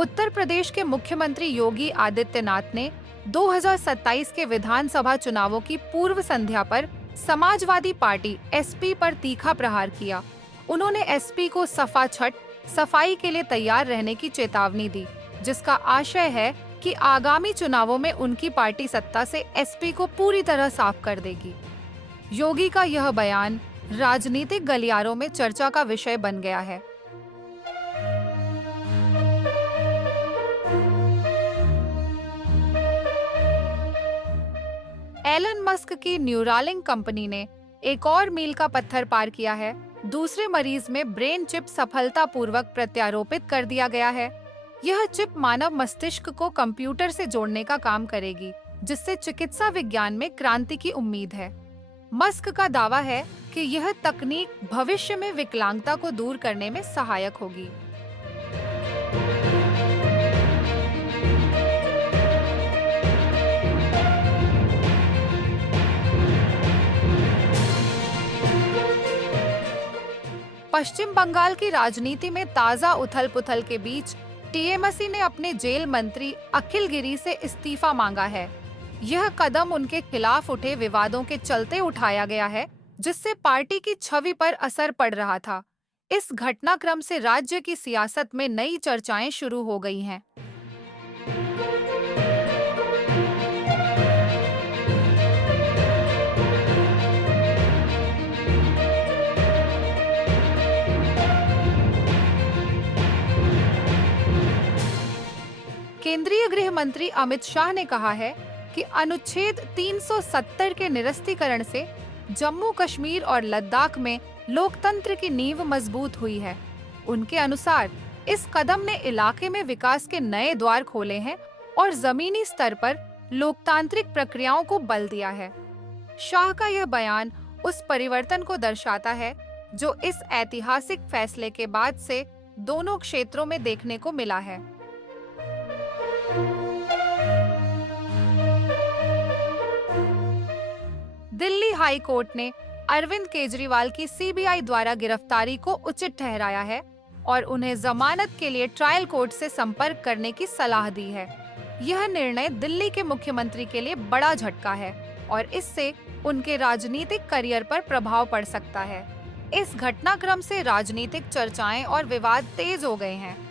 उत्तर प्रदेश के मुख्यमंत्री योगी आदित्यनाथ ने 2027 के विधानसभा चुनावों की पूर्व संध्या पर समाजवादी पार्टी एसपी पर तीखा प्रहार किया। उन्होंने एसपी को सफा छठ सफाई के लिए तैयार रहने की चेतावनी दी, जिसका आशय है कि आगामी चुनावों में उनकी पार्टी सत्ता से एसपी को पूरी तरह साफ कर देगी। योगी का यह बयान राजनीतिक गलियारों में चर्चा का विषय बन गया है। एलन मस्क की न्यूरालिंक कंपनी ने एक और मील का पत्थर पार किया है। दूसरे मरीज में ब्रेन चिप सफलतापूर्वक प्रत्यारोपित कर दिया गया है। यह चिप मानव मस्तिष्क को कंप्यूटर से जोड़ने का काम करेगी, जिससे चिकित्सा विज्ञान में क्रांति की उम्मीद है। मस्क का दावा है कि यह तकनीक भविष्य में विकलांगता को दूर करने में सहायक होगी। पश्चिम बंगाल की राजनीति में ताजा उथल-पुथल के बीच टीएमसी ने अपने जेल मंत्री अखिल गिरी से इस्तीफा मांगा है। यह कदम उनके खिलाफ उठे विवादों के चलते उठाया गया है, जिससे पार्टी की छवि पर असर पड़ रहा था। इस घटनाक्रम से राज्य की सियासत में नई चर्चाएं शुरू हो गई हैं। केंद्रीय गृह मंत्री अमित शाह ने कहा है कि अनुच्छेद 370 के निरस्तीकरण से जम्मू कश्मीर और लद्दाख में लोकतंत्र की नींव मजबूत हुई है। उनके अनुसार इस कदम ने इलाके में विकास के नए द्वार खोले हैं और जमीनी स्तर पर लोकतांत्रिक प्रक्रियाओं को बल दिया है। शाह का यह बयान उस परिवर्तन को दर्शाता है जो इस ऐतिहासिक फैसले के बाद से दोनों क्षेत्रों में देखने को मिला है। दिल्ली हाई कोर्ट ने अरविंद केजरीवाल की सीबीआई द्वारा गिरफ्तारी को उचित ठहराया है और उन्हें जमानत के लिए ट्रायल कोर्ट से संपर्क करने की सलाह दी है। यह निर्णय दिल्ली के मुख्यमंत्री के लिए बड़ा झटका है और इससे उनके राजनीतिक करियर पर प्रभाव पड़ सकता है। इस घटनाक्रम से राजनीतिक चर्चाएं और विवाद तेज हो गए हैं।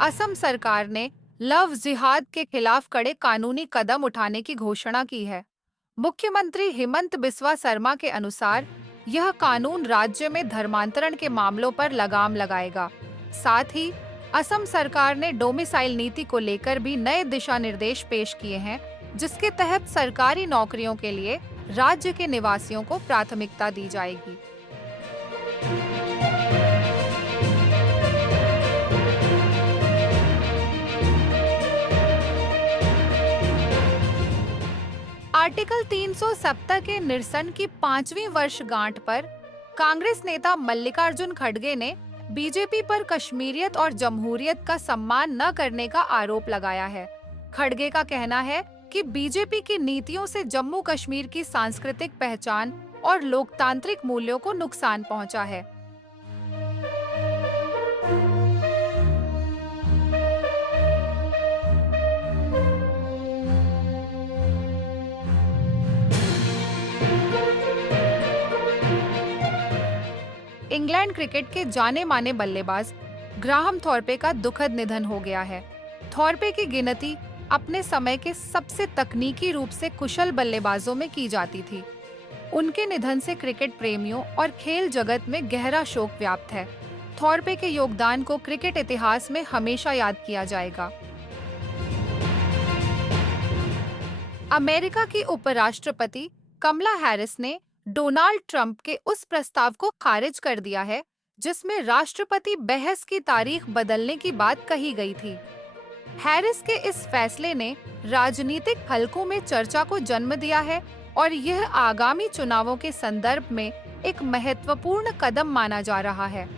असम सरकार ने लव जिहाद के खिलाफ कड़े कानूनी कदम उठाने की घोषणा की है। मुख्यमंत्री हिमंत बिस्वा शर्मा के अनुसार यह कानून राज्य में धर्मांतरण के मामलों पर लगाम लगाएगा। साथ ही असम सरकार ने डोमिसाइल नीति को लेकर भी नए दिशा निर्देश पेश किए हैं, जिसके तहत सरकारी नौकरियों के लिए राज्य के निवासियों को प्राथमिकता दी जाएगी। आर्टिकल 370 के निरसन की 5वीं वर्षगांठ पर कांग्रेस नेता मल्लिकार्जुन खड़गे ने बीजेपी पर कश्मीरियत और जमहूरियत का सम्मान न करने का आरोप लगाया है। खड़गे का कहना है कि बीजेपी की नीतियों से जम्मू कश्मीर की सांस्कृतिक पहचान और लोकतांत्रिक मूल्यों को नुकसान पहुंचा है। इंग्लैंड क्रिकेट के जाने माने बल्लेबाज ग्राहम थॉर्पे का दुखद निधन हो गया है। थॉर्पे की गिनती अपने समय के सबसे तकनीकी रूप से कुशल बल्लेबाजों में की जाती थी। उनके निधन से क्रिकेट प्रेमियों और खेल जगत में गहरा शोक व्याप्त है। थॉर्पे के योगदान को क्रिकेट इतिहास में हमेशा याद किया जाएगा। अमेरिका की उपराष्ट्रपति कमला हैरिस ने डोनाल्ड ट्रंप के उस प्रस्ताव को खारिज कर दिया है, जिसमें राष्ट्रपति बहस की तारीख बदलने की बात कही गई थी। हैरिस के इस फैसले ने राजनीतिक हलकों में चर्चा को जन्म दिया है और यह आगामी चुनावों के संदर्भ में एक महत्वपूर्ण कदम माना जा रहा है।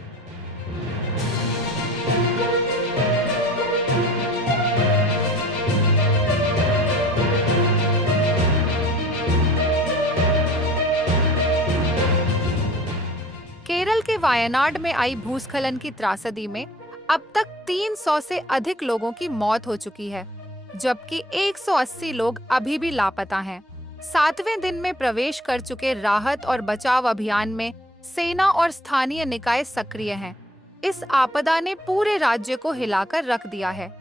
वायनाड में आई भूस्खलन की त्रासदी में अब तक 300 से अधिक लोगों की मौत हो चुकी है, जबकि 180 लोग अभी भी लापता हैं। 7वें दिन में प्रवेश कर चुके राहत और बचाव अभियान में सेना और स्थानीय निकाय सक्रिय हैं। इस आपदा ने पूरे राज्य को हिलाकर रख दिया है।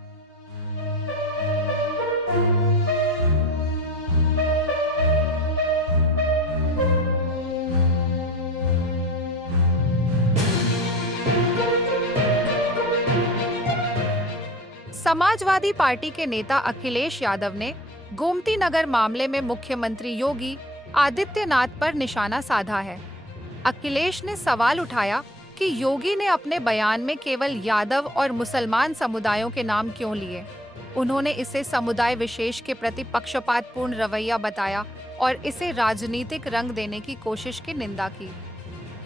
समाजवादी पार्टी के नेता अखिलेश यादव ने गोमती नगर मामले में मुख्यमंत्री योगी आदित्यनाथ पर निशाना साधा है। अखिलेश ने सवाल उठाया कि योगी ने अपने बयान में केवल यादव और मुसलमान समुदायों के नाम क्यों लिए। उन्होंने इसे समुदाय विशेष के प्रति पक्षपातपूर्ण रवैया बताया और इसे राजनीतिक रंग देने की कोशिश की निंदा की।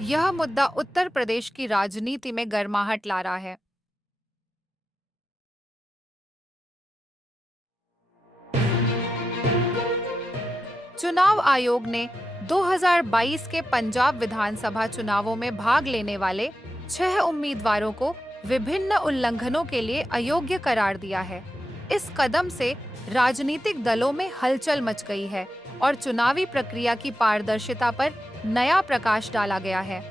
यह मुद्दा उत्तर प्रदेश की राजनीति में गर्माहट ला रहा है। चुनाव आयोग ने 2022 के पंजाब विधानसभा चुनावों में भाग लेने वाले 6 उम्मीदवारों को विभिन्न उल्लंघनों के लिए अयोग्य करार दिया है। इस कदम से राजनीतिक दलों में हलचल मच गई है और चुनावी प्रक्रिया की पारदर्शिता पर नया प्रकाश डाला गया है।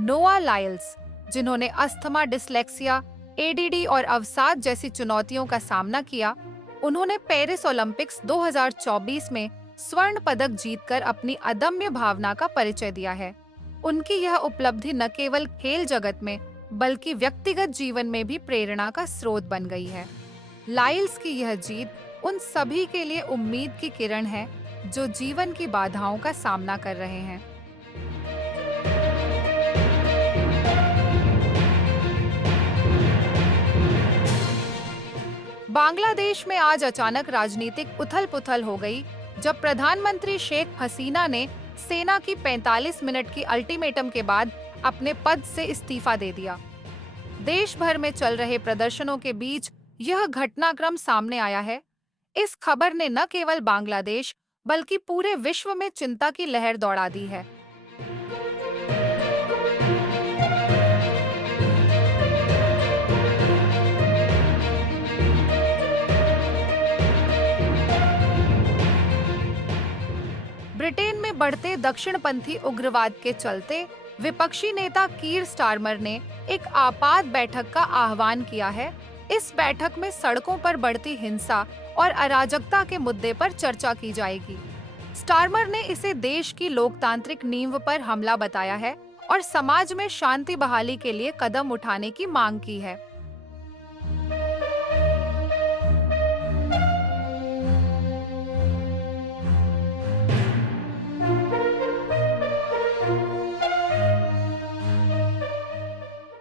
नोआ लाइल्स, जिन्होंने अस्थमा, डिसलेक्सिया, एडीडी और अवसाद जैसी चुनौतियों का सामना किया, उन्होंने पेरिस ओलंपिक्स 2024 में स्वर्ण पदक जीतकर अपनी अदम्य भावना का परिचय दिया है। उनकी यह उपलब्धि न केवल खेल जगत में बल्कि व्यक्तिगत जीवन में भी प्रेरणा का स्रोत बन गई है। लाइल्स की यह जीत उन सभी के लिए उम्मीद की किरण है जो जीवन की बाधाओं का सामना कर रहे हैं। बांग्लादेश में आज अचानक राजनीतिक उथल-पुथल हो गई जब प्रधानमंत्री शेख हसीना ने सेना की 45 मिनट की अल्टीमेटम के बाद अपने पद से इस्तीफा दे दिया। देश भर में चल रहे प्रदर्शनों के बीच यह घटनाक्रम सामने आया है। इस खबर ने न केवल बांग्लादेश बल्कि पूरे विश्व में चिंता की लहर दौड़ा दी है। ब्रिटेन में बढ़ते दक्षिणपंथी उग्रवाद के चलते विपक्षी नेता कीर स्टारमर ने एक आपात बैठक का आह्वान किया है। इस बैठक में सड़कों पर बढ़ती हिंसा और अराजकता के मुद्दे पर चर्चा की जाएगी। स्टारमर ने इसे देश की लोकतांत्रिक नींव पर हमला बताया है और समाज में शांति बहाली के लिए कदम उठाने की मांग की है।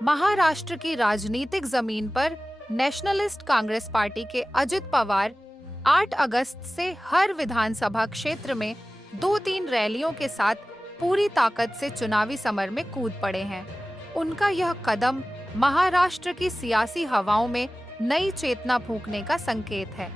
महाराष्ट्र की राजनीतिक जमीन पर नेशनलिस्ट कांग्रेस पार्टी के अजित पवार 8 अगस्त से हर विधानसभा क्षेत्र में 2-3 रैलियों के साथ पूरी ताकत से चुनावी समर में कूद पड़े हैं। उनका यह कदम महाराष्ट्र की सियासी हवाओं में नई चेतना फूंकने का संकेत है।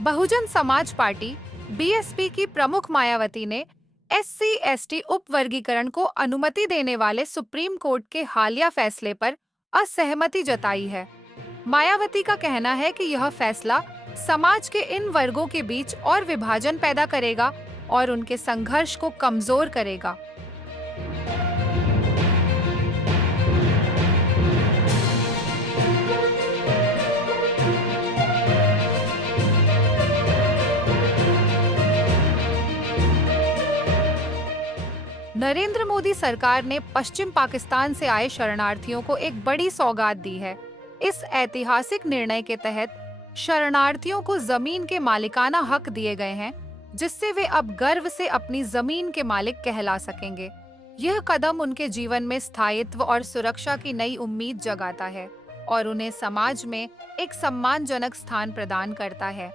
बहुजन समाज पार्टी बीएसपी की प्रमुख मायावती ने SC/ST उपवर्गीकरण को अनुमति देने वाले सुप्रीम कोर्ट के हालिया फैसले पर असहमति जताई है। मायावती का कहना है कि यह फैसला समाज के इन वर्गों के बीच और विभाजन पैदा करेगा और उनके संघर्ष को कमजोर करेगा। नरेंद्र मोदी सरकार ने पश्चिम पाकिस्तान से आए शरणार्थियों को एक बड़ी सौगात दी है। इस ऐतिहासिक निर्णय के तहत शरणार्थियों को जमीन के मालिकाना हक दिए गए हैं, जिससे वे अब गर्व से अपनी जमीन के मालिक कहला सकेंगे। यह कदम उनके जीवन में स्थायित्व और सुरक्षा की नई उम्मीद जगाता है और उन्हें समाज में एक सम्मानजनक स्थान प्रदान करता है।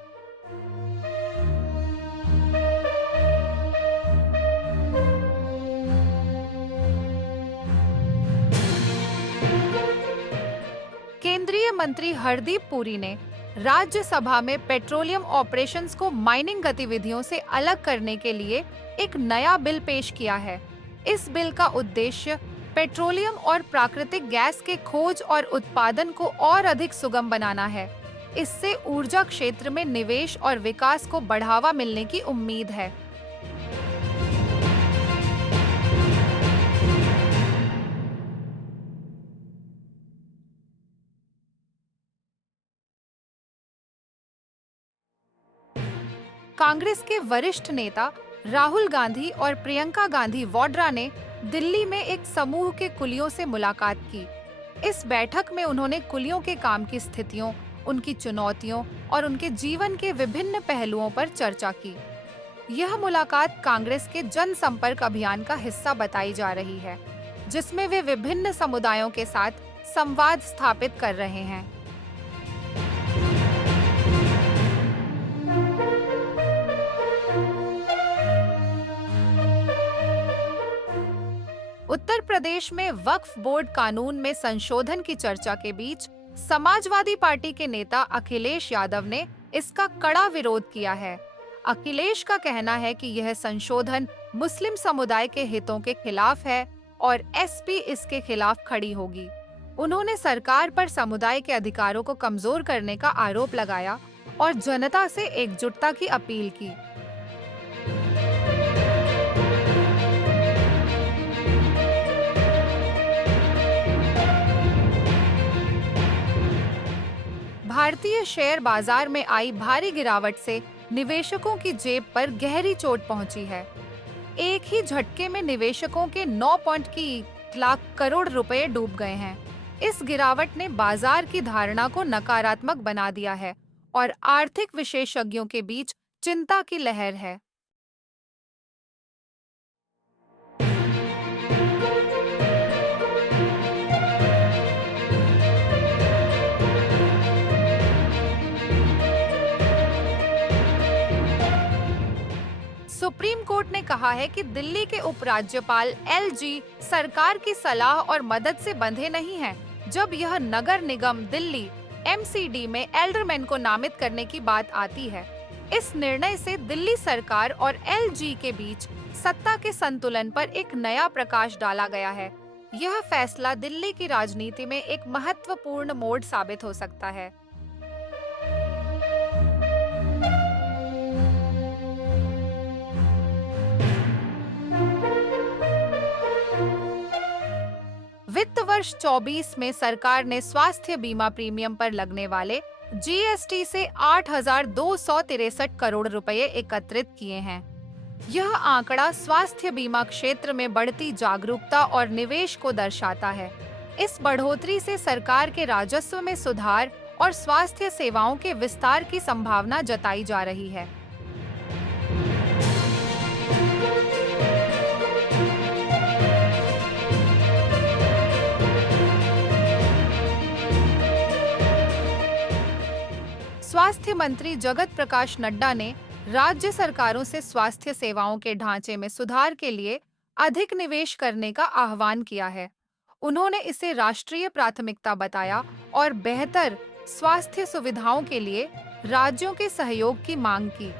केंद्रीय मंत्री हरदीप पुरी ने राज्यसभा में पेट्रोलियम ऑपरेशंस को माइनिंग गतिविधियों से अलग करने के लिए एक नया बिल पेश किया है। इस बिल का उद्देश्य पेट्रोलियम और प्राकृतिक गैस के खोज और उत्पादन को और अधिक सुगम बनाना है। इससे ऊर्जा क्षेत्र में निवेश और विकास को बढ़ावा मिलने की उम्मीद है। कांग्रेस के वरिष्ठ नेता राहुल गांधी और प्रियंका गांधी वाड्रा ने दिल्ली में एक समूह के कुलियों से मुलाकात की। इस बैठक में उन्होंने कुलियों के काम की स्थितियों, उनकी चुनौतियों और उनके जीवन के विभिन्न पहलुओं पर चर्चा की। यह मुलाकात कांग्रेस के जनसंपर्क अभियान का हिस्सा बताई जा रही है, जिसमें वे विभिन्न समुदायों के साथ संवाद स्थापित कर रहे हैं। उत्तर प्रदेश में वक्फ बोर्ड कानून में संशोधन की चर्चा के बीच समाजवादी पार्टी के नेता अखिलेश यादव ने इसका कड़ा विरोध किया है। अखिलेश का कहना है कि यह संशोधन मुस्लिम समुदाय के हितों के खिलाफ है और एसपी इसके खिलाफ खड़ी होगी। उन्होंने सरकार पर समुदाय के अधिकारों को कमजोर करने का आरोप लगाया और जनता से एकजुटता की अपील की। भारतीय शेयर बाजार में आई भारी गिरावट से निवेशकों की जेब पर गहरी चोट पहुंची है। एक ही झटके में निवेशकों के 9 लाख करोड़ रुपए डूब गए हैं। इस गिरावट ने बाजार की धारणा को नकारात्मक बना दिया है और आर्थिक विशेषज्ञों के बीच चिंता की लहर है। सुप्रीम कोर्ट ने कहा है कि दिल्ली के उपराज्यपाल एलजी सरकार की सलाह और मदद से बंधे नहीं हैं, जब यह नगर निगम दिल्ली एमसीडी में एल्डरमैन को नामित करने की बात आती है। इस निर्णय से दिल्ली सरकार और एलजी के बीच सत्ता के संतुलन पर एक नया प्रकाश डाला गया है। यह फैसला दिल्ली की राजनीति में एक महत्वपूर्ण मोड़ साबित हो सकता है। वित्त वर्ष 24 में सरकार ने स्वास्थ्य बीमा प्रीमियम पर लगने वाले जीएसटी से 8,263 करोड़ रुपए एकत्रित किए हैं। यह आंकड़ा स्वास्थ्य बीमा क्षेत्र में बढ़ती जागरूकता और निवेश को दर्शाता है। इस बढ़ोतरी से सरकार के राजस्व में सुधार और स्वास्थ्य सेवाओं के विस्तार की संभावना जताई जा रही है। स्वास्थ्य मंत्री जगत प्रकाश नड्डा ने राज्य सरकारों से स्वास्थ्य सेवाओं के ढांचे में सुधार के लिए अधिक निवेश करने का आह्वान किया है। उन्होंने इसे राष्ट्रीय प्राथमिकता बताया और बेहतर स्वास्थ्य सुविधाओं के लिए राज्यों के सहयोग की मांग की।